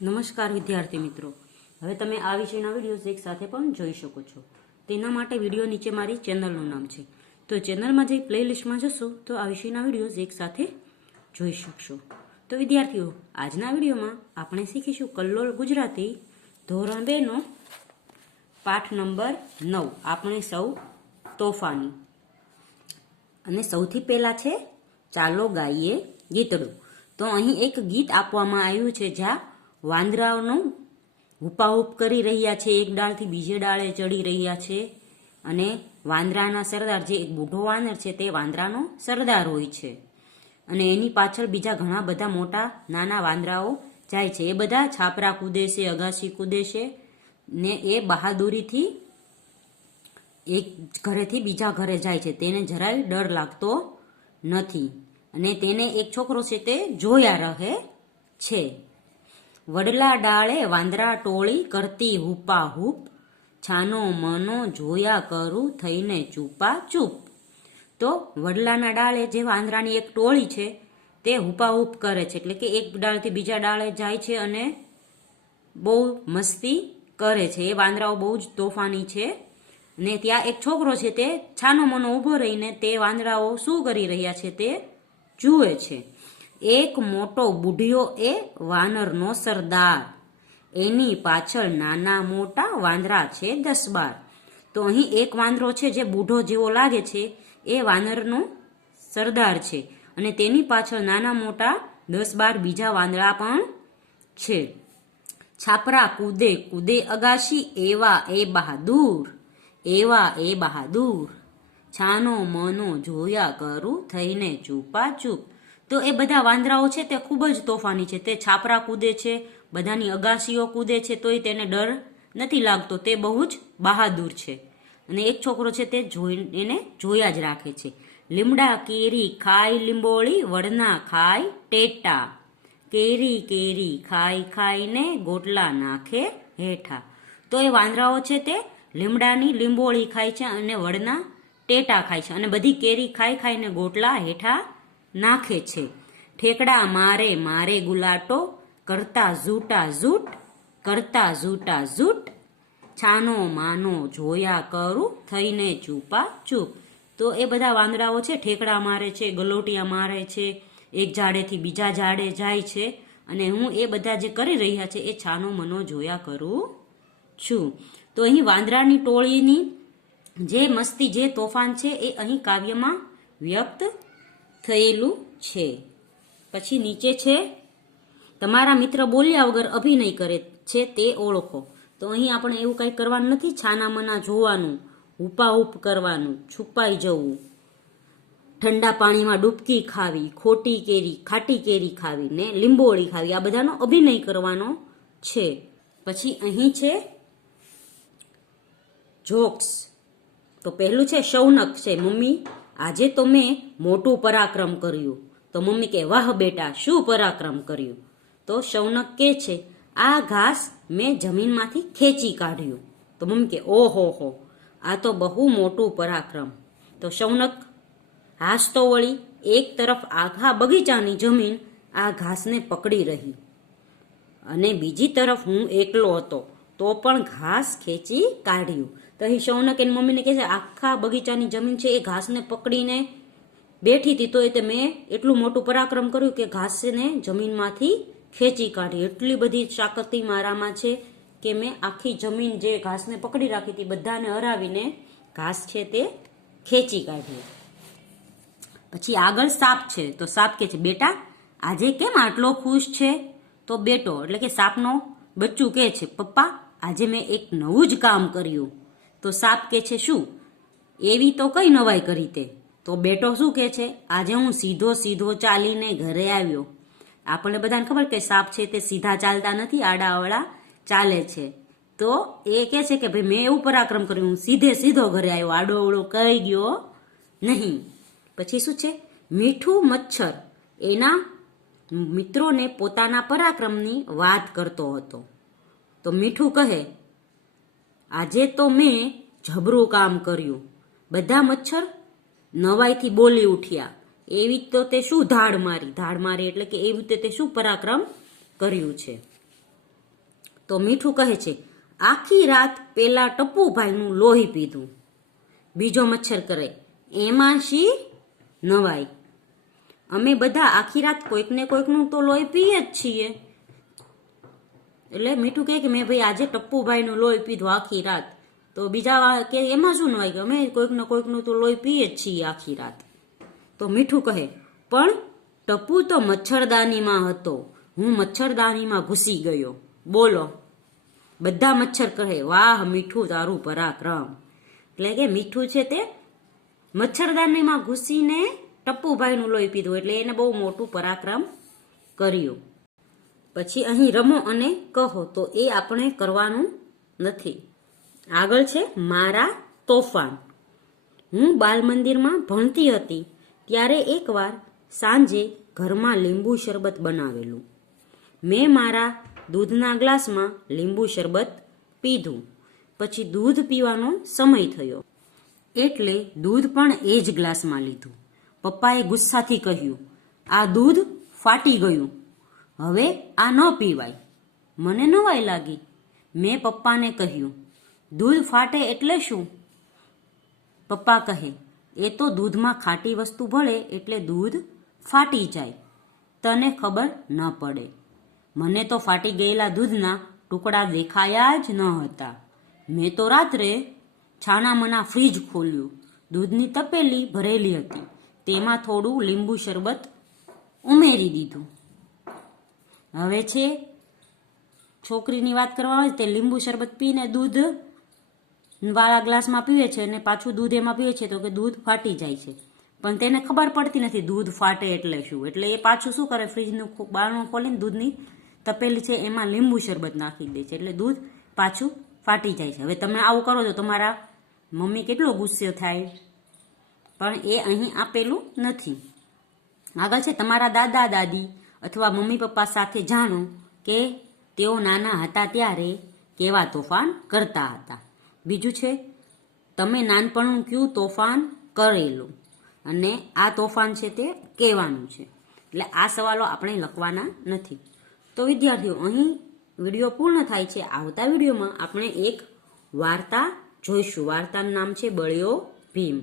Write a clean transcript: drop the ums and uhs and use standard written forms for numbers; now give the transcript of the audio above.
નમસ્કાર વિદ્યાર્થી મિત્રો, હવે તમે આ વિષયના વિડીયોઝ એક સાથે પણ જોઈ શકો છો. તેના માટે વિડીયો નીચે મારી ચેનલનું નામ છે, તો ચેનલમાં જઈ પ્લેલિસ્ટમાં જશો તો આ વિષયના વિડીયોઝ એક સાથે જોઈ શકશો. તો વિદ્યાર્થીઓ, આજના વિડીયોમાં આપણે શીખીશું કલ્લોલ ગુજરાતી ધોરણ 2 નો પાઠ નંબર 9 આપણે સૌ તોફાની. અને સૌથી પહેલા છે ચાલો ગાઈએ ગીતડું. તો અહીં એક ગીત આપવામાં આવ્યું છે જ્યાં વાંદરાઓનો હુપાહુપ કરી રહ્યા છે, એક ડાળથી બીજે ડાળે ચડી રહ્યા છે. અને વાંદરાના સરદાર, જે એક બુઢો વાનર છે તે વાંદરાનો સરદાર હોય છે, અને એની પાછળ બીજા ઘણા બધા મોટા નાના વાંદરાઓ જાય છે. એ બધા છાપરા કૂદે છે, અગાસી કૂદે છે, ને એ બહાદુરીથી એક ઘરેથી બીજા ઘરે જાય છે. તેને જરાય ડર લાગતો નથી, અને તેને એક છોકરો છે તે જોયા રહે છે. વડલા ડાળે વાંદરા ટોળી કરતી હુપા હુપ, છાનો મનો જોયા કરું થઈને ચૂપા ચૂપ. તો વડલાના ડાળે જે વાંદરાની એક ટોળી છે તે હુપાહુપ કરે છે, એટલે કે એક ડાળથી બીજા ડાળે જાય છે અને બહુ મસ્તી કરે છે. એ વાંદરાઓ બહુ જ તોફાની છે. ને ત્યાં એક છોકરો છે તે છાનો મનો ઊભો રહીને તે વાંદરાઓ શું કરી રહ્યા છે તે જુએ છે. એક મોટો બુઢિયો એ વાનરનો સરદાર, એની પાછળ નાના મોટા વાંદરા છે 10-12. તો અહીં એક વાંદરો છે જે બુઢો જેવો લાગે છે, એ વાનરનો સરદાર છે, અને તેની પાછળ નાના મોટા 10-12 બીજા વાંદરા પણ છે. છાપરા કૂદે કૂદે અગાશી, એવા એ બહાદુર, એવા એ બહાદુર, છાનો મનો જોયા કરું થઈને ચૂપા ચૂપ. તો એ બધા વાંદરાઓ છે તે ખૂબ જ તોફાની છે. તે છાપરા કૂદે છે, બધાની અગાસીઓ કૂદે છે, તોય તેને ડર નથી લાગતો. તે બહુ જ બહાદુર છે. અને એક છોકરો છે તે એને જોયા જ રાખે છે. લીમડા કેરી ખાય લીંબોળી, વડના ખાય ટેટા, કેરી કેરી ખાઈ ખાઈને ગોટલા નાખે હેઠા. તો એ વાંદરાઓ છે તે લીમડાની લીંબોળી ખાય છે અને વડના ટેટા ખાય છે, અને બધી કેરી ખાઈ ખાઈને ગોટલા હેઠા નાખે છે. ઠેકડા મારે મારે ગુલાટો, કરતા ઝૂટા ઝૂટ, કરતા ઝૂટા ઝૂટ, છાનો માનો જોયા કરું થઈને ચૂપા ચૂપ. તો એ બધા વાંદરાઓ છે ઠેકડા મારે છે, ગલોટિયા મારે છે, એક ઝાડેથી બીજા ઝાડે જાય છે, અને હું એ બધા જે કરી રહ્યા છે એ છાનો મનો જોયા કરું છું. તો અહીં વાંદરાની ટોળીની જે મસ્તી, જે તોફાન છે એ અહીં કાવ્યમાં વ્યક્ત થયેલું છે. પછી નીચે છે તમારા મિત્ર બોલ્યા વગર અભિનય કરે છે તે ઓળખો. તો અહીં આપણે એવું કંઈ કરવાનું નથી. છાના મના જોવાનું, હુપાહુપ કરવાનું, છુપાઈ જવું, ઠંડા પાણીમાં ડૂબકી ખાવી, ખોટી કેરી ખાટી કેરી ખાવી ને લીંબોળી ખાવી, આ બધાનો અભિનય કરવાનો છે. પછી અહીં છે જોક્સ. તો પહેલું છે શૌનક છે, મમ્મી આજે તો મેં મોટું પરાક્રમ કર્યું. તો મમ્મી કે વાહ બેટા, શું પરાક્રમ કર્યું? તો શૌનક કે છે આ ઘાસ મેં જમીનમાંથી ખેંચી કાઢ્યું. તો મમ્મી કે ઓહો હો, આ તો બહુ મોટું પરાક્રમ. તો શૌનક હાસતો વળી એક તરફ આખા બગીચાની જમીન આ ઘાસને પકડી રહી, અને બીજી તરફ હું એકલો હતો તો પણ ઘાસ ખેંચી કાઢ્યું. તો અહીં શૌનક એની મમ્મીને કહે છે આખા બગીચાની જમીન છે એ ઘાસને પકડીને બેઠી હતી, તો એ મેં એટલું મોટું પરાક્રમ કર્યું કે ઘાસને જમીનમાંથી ખેંચી કાઢી. એટલી બધી તાકતી મારામાં છે કે મેં આખી જમીન જે ઘાસને પકડી રાખી હતી બધાને હરાવીને ઘાસ છે તે ખેંચી કાઢી. પછી આગળ સાપ છે. તો સાપ કે છે બેટા આજે કેમ આટલો ખુશ છે? તો બેટો એટલે કે સાપનો બચ્ચું કહે છે પપ્પા આજે મેં એક નવું જ કામ કર્યું. તો સાપ કે છે શું? એવી તો કઈ નવાઈ કરી તે? તો બેટો શું કે છે આજે હું સીધો સીધો ચાલીને ઘરે આવ્યો. આપણને બધાને ખબર કે સાપ છે તે સીધા ચાલતા નથી, આડાઅવળા ચાલે છે. તો એ કે છે કે ભાઈ મેં એવું પરાક્રમ કર્યું, હું સીધે સીધો ઘરે આવ્યો, આડો અવળો કઈ ગયો નહીં. પછી શું છે મીઠું મચ્છર એના મિત્રોને પોતાના પરાક્રમની વાત કરતો હતો. તો મીઠું કહે આજે તો મેં જબરું કામ કર્યું. બધા મચ્છર નવાઈથી બોલી ઉઠ્યા એવી તો તે શું ધાડ મારી એટલે કે એવી રીતે તે શું પરાક્રમ કર્યું છે. તો મીઠું કહે છે, આખી રાત પેલા ટપુભાઈનું લોહી પીધું. બીજો મચ્છર કરે, એમાં શી નવાઈ, અમે બધા આખી રાત કોઈક ને કોઈકનું તો લોહી પીએ જ છીએ. એટલે મીઠું કહે કે મેં ભાઈ આજે ટપ્પુભાઈનું લોહી પીધું આખી રાત. તો બીજા કે એમાં શું નવાય કે અમે કોઈક ને કોઈકનું તો લોહી પીએ જ છીએ આખી રાત. તો મીઠું કહે, પણ ટપ્પુ તો મચ્છરદાનીમાં હતો, હું મચ્છરદાનીમાં ઘૂસી ગયો. બોલો. બધા મચ્છર કહે, વાહ મીઠું તારું પરાક્રમ. એટલે કે મીઠું છે તે મચ્છરદાનીમાં ઘૂસીને ટપ્પુભાઈનું લોહી પીધું, એટલે એને બહુ મોટું પરાક્રમ કર્યું. પછી અહીં રમો અને કહો, તો એ આપણે કરવાનું નથી. આગળ છે મારા તોફાન. હું બાલ મંદિરમાં ભણતી હતી ત્યારે એકવાર સાંજે ઘરમાં લીંબુ શરબત બનાવેલું. મેં મારા દૂધના ગ્લાસમાં લીંબુ શરબત પીધું. પછી દૂધ પીવાનો સમય થયો એટલે દૂધ પણ એ જ ગ્લાસમાં લીધું. પપ્પાએ ગુસ્સાથી કહ્યું, આ દૂધ ફાટી ગયું, હવે આ ન પીવાય. મને નવાઈ લાગી. મેં પપ્પાને કહ્યું, દૂધ ફાટે એટલે શું? પપ્પા કહે, એ તો દૂધમાં ખાટી વસ્તુ ભળે એટલે દૂધ ફાટી જાય, તને ખબર ન પડે. મને તો ફાટી ગયેલા દૂધના ટુકડા દેખાયા જ ન હતા. મેં તો રાત્રે છાનામના ફ્રીજ ખોલ્યું, દૂધની તપેલી ભરેલી હતી, તેમાં થોડું લીંબુ શરબત ઉમેરી દીધું. હવે છે છોકરીની વાત કરવામાં આવે તે લીંબુ શરબત પીને દૂધ વાળા ગ્લાસમાં પીવે છે અને પાછું દૂધ એમાં પીવે છે તો કે દૂધ ફાટી જાય છે. પણ તેને ખબર પડતી નથી દૂધ ફાટે એટલે શું. એટલે એ પાછું શું કરે, ફ્રીજનું બારણું ખોલીને દૂધની તપેલી છે એમાં લીંબુ શરબત નાખી દે છે એટલે દૂધ પાછું ફાટી જાય છે. હવે તમે આવું કરો છો તમારા મમ્મી કેટલો ગુસ્સે થાય, પણ એ અહીં આપેલું નથી. આગળ છે તમારા દાદા દાદી અથવા મમ્મી પપ્પા સાથે જાણો કે તેઓ નાના હતા ત્યારે કેવા તોફાન કરતા હતા. બીજું છે તમે નાનપણનું કયું તોફાન કરેલું અને આ તોફાન છે તે કહેવાનું છે. એટલે આ સવાલો આપણે લખવાના નથી. તો વિદ્યાર્થીઓ અહીં વિડીયો પૂર્ણ થાય છે. આવતા વિડીયોમાં આપણે એક વાર્તા જોઈશું. વાર્તાનું નામ છે બળ્યો ભીમ.